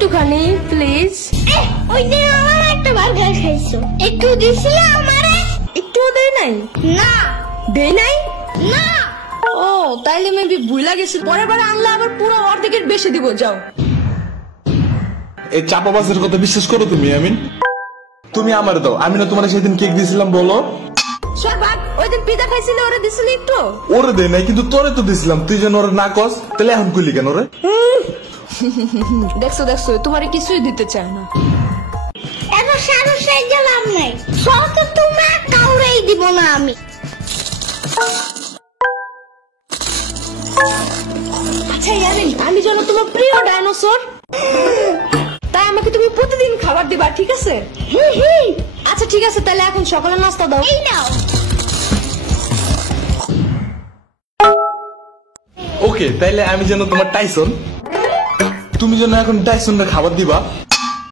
একটুখানি প্লিজ। ওই দিন আমার একটা বার্গার খাইছো, একটু দিছিলে আমারে? একটু দেই নাই? না। দেই নাই? না। ও তাইলে মেবি ভুলা গেছি, পরের বার আনলে আবার পুরো অর্ধেকের বেশি দিব। যাও। এই চাপাবাজের কথা বিশ্বাস করো তুমি? আমিন তুমি আমার দাও, আমি না তোমার সেদিন কেক দিয়েছিলাম বলো? সরবাদ ওই দিন পিজা খাইছিলে, ওরে দিছিলি একটু? ওরে দেয় নাই, কিন্তু তোরে তো দিছিলাম, তুই যেন ওরে না কস, তাহলে এখন কইলি কেন রে? দেখছো দেখছো, তোমারে কিছুই দিতে চায় না। এত সাহস গেলাম নাই, সব তো তোমার কাউরেই দিব না আমি। আচ্ছা ইয়ামিন, আমি যেন তোমার প্রিয় ডাইনোসর, তাই আমাকে তুমি প্রতিদিন খাবার দিবা, ঠিক আছে? আচ্ছা ঠিক আছে, তাহলে এখন সকালে নাস্তা দাও। এই নাও। ওকে, তাইলে আমি যেন তোমার টাইসন, তুমি যেন এখন টাইসনকে খাবার দিবা।